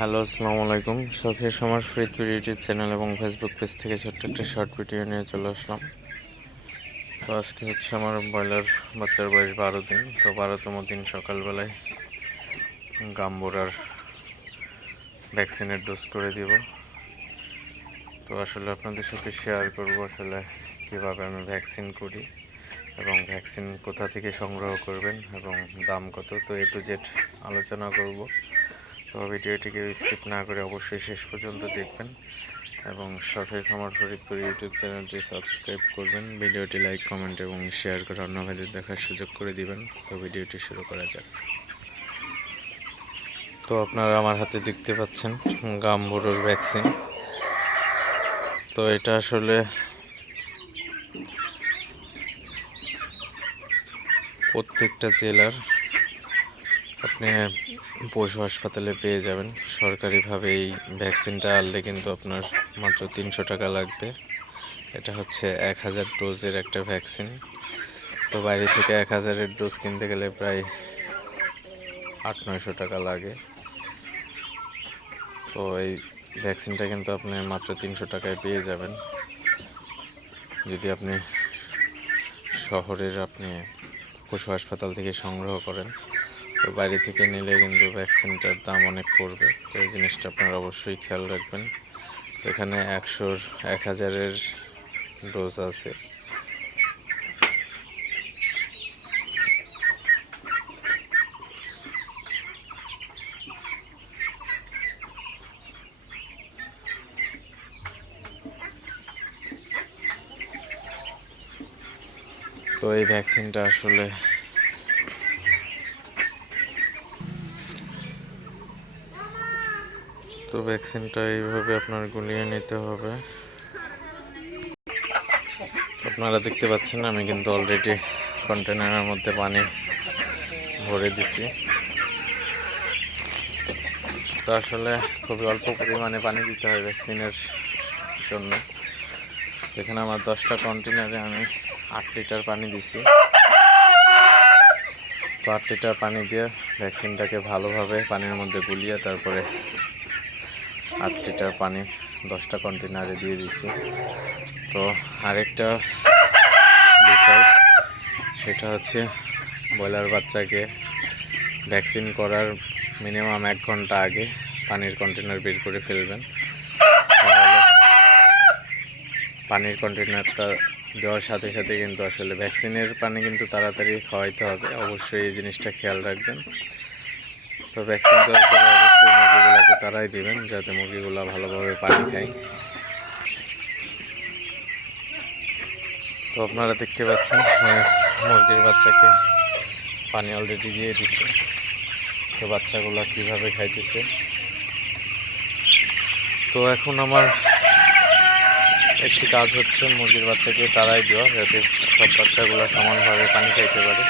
Hello, আসসালামু আলাইকুম। Sakhi Samaj Faridpur YouTube channel এবং ফেসবুক পেজ থেকে ছোট্ট একটা শর্ট ভিডিও নিয়ে চলে আসলাম। তো আজকে হচ্ছে আমার ব্রয়লার বাচ্চার বয়স বারো দিন। তো বারোতম দিন সকালবেলায় গাম্বোরার ভ্যাকসিনের ডোজ করে দিব। তো আসলে আপনাদের সাথে শেয়ার করব আসলে কীভাবে আমি ভ্যাকসিন করি এবং ভ্যাকসিন কোথা থেকে সংগ্রহ করবেন এবং দাম কত। তো এ টু জেড আলোচনা করব। তো ভিডিওটিকে স্কিপ না করে অবশ্যই শেষ পর্যন্ত দেখবেন। এবং শখের খামার ফরিদপুর ইউটিউব চ্যানেলটি সাবস্ক্রাইব করবেন। ভিডিওটি লাইক, কমেন্ট এবং শেয়ার করে অন্য ভাইদের দেখার সুযোগ করে দিবেন। তো ভিডিওটি শুরু করা যাক। তো আপনারা আমার হাতে দেখতে পাচ্ছেন গাম্বুরোর ভ্যাকসিন। তো এটা আসলে প্রত্যেকটা জেলার আপনি পশু হাসপাতালে পেয়ে যাবেন। সরকারিভাবে এই ভ্যাকসিনটা আনলে কিন্তু আপনার মাত্র তিনশো টাকা লাগবে। এটা হচ্ছে এক হাজার ডোজের একটা ভ্যাকসিন। তো বাইরে থেকে এক হাজারের ডোজ কিনতে গেলে প্রায় আট, নয়শো টাকা লাগে। তো এই ভ্যাকসিনটা কিন্তু আপনি মাত্র তিনশো টাকায় পেয়ে যাবেন। যদি আপনি শহরের আপনি পশু হাসপাতাল থেকে সংগ্রহ করেন। তো বাইরে থেকে নিলে কিন্তু ভ্যাকসিনটার দাম অনেক পড়বে। তো এই জিনিসটা আপনারা অবশ্যই খেয়াল রাখবেন। তো এখানে একশোর এক হাজারের ডোজ আছে। তো এই ভ্যাকসিনটা আসলে তো ভ্যাকসিনটা এইভাবে আপনার গুলিয়ে নিতে হবে। আপনারা দেখতে পাচ্ছেন, আমি কিন্তু অলরেডি কন্টেনারের মধ্যে পানি ভরে দিছি। তো আসলে খুবই অল্প পরিমাণে পানি দিতে হয় ভ্যাকসিনের জন্য। এখানে আমার দশটা কন্টেনারে আমি আট লিটার পানি দিছি। তো আট লিটার পানি দিয়ে ভ্যাকসিনটাকে ভালোভাবে পানির মধ্যে গুলিয়ে তারপরে আট লিটার পানি দশটা কন্টেনারে দিয়ে দিছি তো আরেকটা বিষয় সেটা হচ্ছে ব্রয়লার বাচ্চাকে ভ্যাকসিন করার মিনিমাম এক ঘণ্টা আগে পানির কন্টেনার বের করে ফেলবেন। পানির কন্টেনারটা দেওয়ার সাথে সাথে কিন্তু আসলে ভ্যাকসিনের পানি কিন্তু তাড়াতাড়ি খাওয়াইতে হবে। অবশ্যই এই জিনিসটা খেয়াল রাখবেন। তো ভ্যাকসিন দেওয়ার পরে অবশ্যই তারাই দিবেন যাতে মুরগিগুলো ভালোভাবে পানি খায়। তো আপনারা দেখতে পাচ্ছেন মুরগির বাচ্চাকে পানি অলরেডি দিয়ে দিচ্ছে তো বাচ্চাগুলো কীভাবে খাইতেছে? তো এখন আমার একটি কাজ হচ্ছে মুরগির বাচ্চাকে তারাই দেওয়া, যাতে সব বাচ্চাগুলো সমানভাবে পানি খাইতে পারে।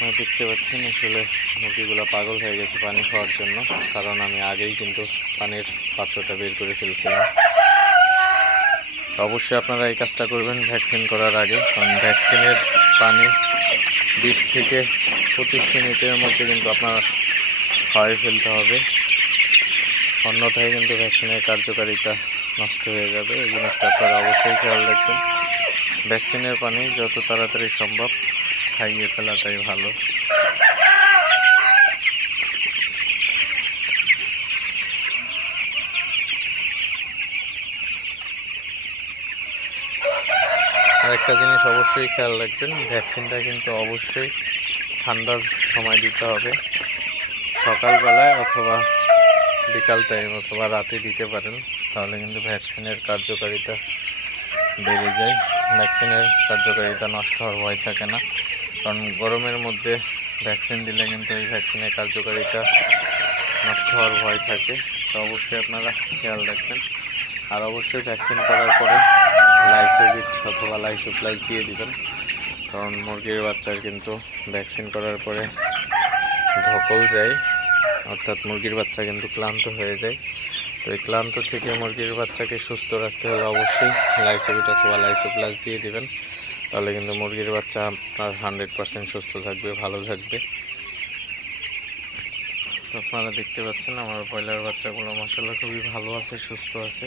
দেখতে পাচ্ছেন আসলে মুরগিগুলো পাগল হয়ে গেছে পানি খাওয়ার জন্য। কারণ আমি আগেই কিন্তু পানির পাত্রটা বের করে ফেলছিলাম। অবশ্যই আপনারা এই কাজটা করবেন ভ্যাকসিন করার আগে। কারণ ভ্যাকসিনের পানি বিশ থেকে পঁচিশ মিনিটের মধ্যে কিন্তু আপনার খাওয়াই ফেলতে হবে। অন্যথায় কিন্তু ভ্যাকসিনের কার্যকারিতা নষ্ট হয়ে যাবে। এই জিনিসটা আপনারা অবশ্যই খেয়াল রাখবেন। ভ্যাকসিনের পানি যত তাড়াতাড়ি সম্ভব খাইয়ে ফেলাটাই ভালো। আরেকটা জিনিস অবশ্যই খেয়াল রাখবেন, ভ্যাকসিনটা কিন্তু অবশ্যই ঠান্ডার সময় দিতে হবে। সকালবেলায় অথবা বিকাল টাইম অথবা রাতে দিতে পারেন, তাহলে কিন্তু ভ্যাকসিনের কার্যকারিতা বেড়ে যায়। ভ্যাকসিনের কার্যকারিতা নষ্ট হওয়ার ভয় থাকে না। কারণ গরমের মধ্যে ভ্যাকসিন দিলে কিন্তু এই ভ্যাকসিনের কার্যকারিতা নষ্ট হওয়ার ভয় থাকে। তো অবশ্যই আপনারা খেয়াল রাখবেন। আর অবশ্যই ভ্যাকসিন করার পরে লাইসোভিট অথবা লাইসোপ্লাস দিয়ে দিবেন। কারণ মুরগির বাচ্চার কিন্তু ভ্যাকসিন করার পরে ধকল যায়, অর্থাৎ মুরগির বাচ্চা কিন্তু ক্লান্ত হয়ে যায়। তো এই ক্লান্ত থেকে মুরগির বাচ্চাকে সুস্থ রাখতে হলে অবশ্যই লাইসোভিট অথবা লাইসোপ্লাস দিয়ে দিবেন। তাহলে কিন্তু মুরগির বাচ্চা আপনার হান্ড্রেড পার্সেন্ট সুস্থ থাকবে, ভালো থাকবে। তো আপনারা দেখতে পাচ্ছেন আমার ব্রয়লার বাচ্চাগুলো মাসাল্লাহ খুবই ভালো আছে, সুস্থ আছে।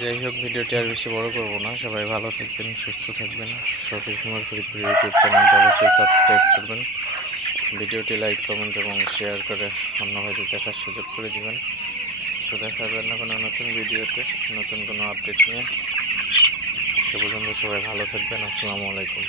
যাই হোক, ভিডিওটি আর বেশি বড় করব না। সবাই ভালো থাকবেন, সুস্থ থাকবেন। সঠিক কুমার ফরিদপুর ইউটিউব চ্যানেলটি অবশ্যই সাবস্ক্রাইব করবেন। ভিডিওটি লাইক, কমেন্ট এবং শেয়ার করে অন্য ভাইদের দেখার সুযোগ করে দেবেন। তো দেখা হবে না কোনো নতুন ভিডিওতে, নতুন কোনো আপডেট নিয়ে। সে পর্যন্ত সবাই ভালো থাকবেন। আসসালামু আলাইকুম।